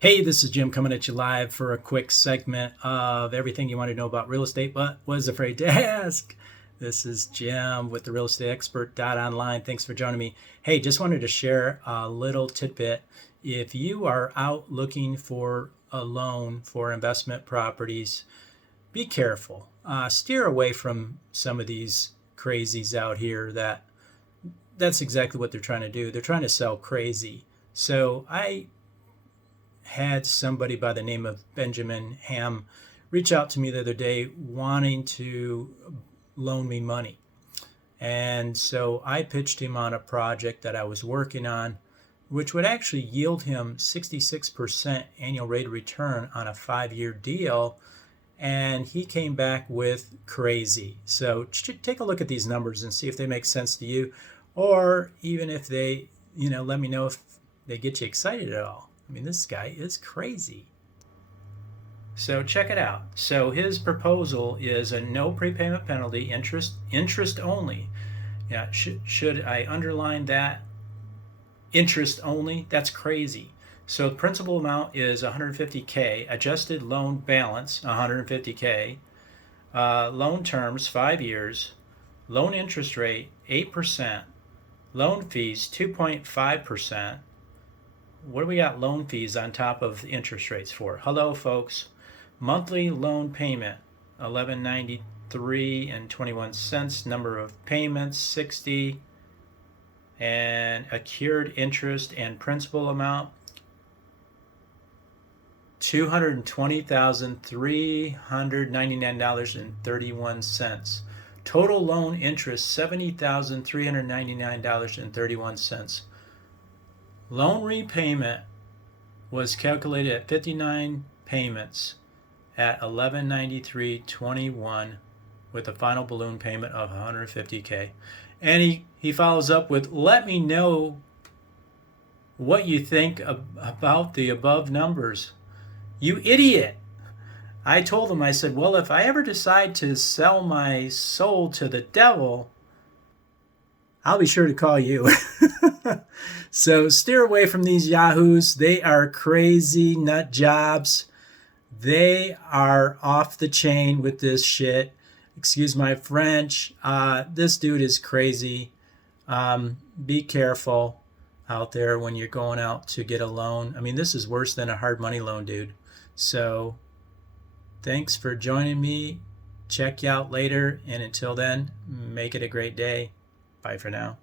Hey, this is Jim coming at you live for a quick segment of everything you want to know about real estate but was afraid to ask. This is Jim with TheRealEstateExpert.Online. Thanks for joining me. Hey, just wanted to share a little tidbit. If you are out looking for a loan for investment properties, be careful. Steer away from some of these crazies out here that's exactly what they're trying to do. They're trying to sell crazy. So I had somebody by the name of Benjamin Ham reach out to me the other day wanting to loan me money. And so I pitched him on a project that I was working on, which would actually yield him 66% annual rate of return on a 5-year deal. And he came back with crazy. So take a look at these numbers and see if they make sense to you, or even if they, let me know if they get you excited at all. I mean, this guy is crazy. So check it out. So his proposal is a no prepayment penalty, interest only. Yeah, should I underline that? Interest only? That's crazy. So the principal amount is 150K, adjusted loan balance 150K, loan terms 5 years, loan interest rate 8%, loan fees 2.5%. What do we got loan fees on top of the interest rates for? Hello, folks. Monthly loan payment, $11.93 and 21 cents. Number of payments, 60. And accrued interest and principal amount, $220,399.31. Total loan interest, $70,399.31. Loan repayment was calculated at 59 payments at $1193.21 with a final balloon payment of 150K. And he follows up with, let me know what you think about the above numbers. You idiot. I told him, I said, well, if I ever decide to sell my soul to the devil, I'll be sure to call you. So steer away from these yahoos. They are crazy nut jobs. They are off the chain with this shit. Excuse my French. This dude is crazy. Be careful out there when you're going out to get a loan. I mean, this is worse than a hard money loan, dude. So thanks for joining me. Check you out later. And until then, make it a great day. Bye for now.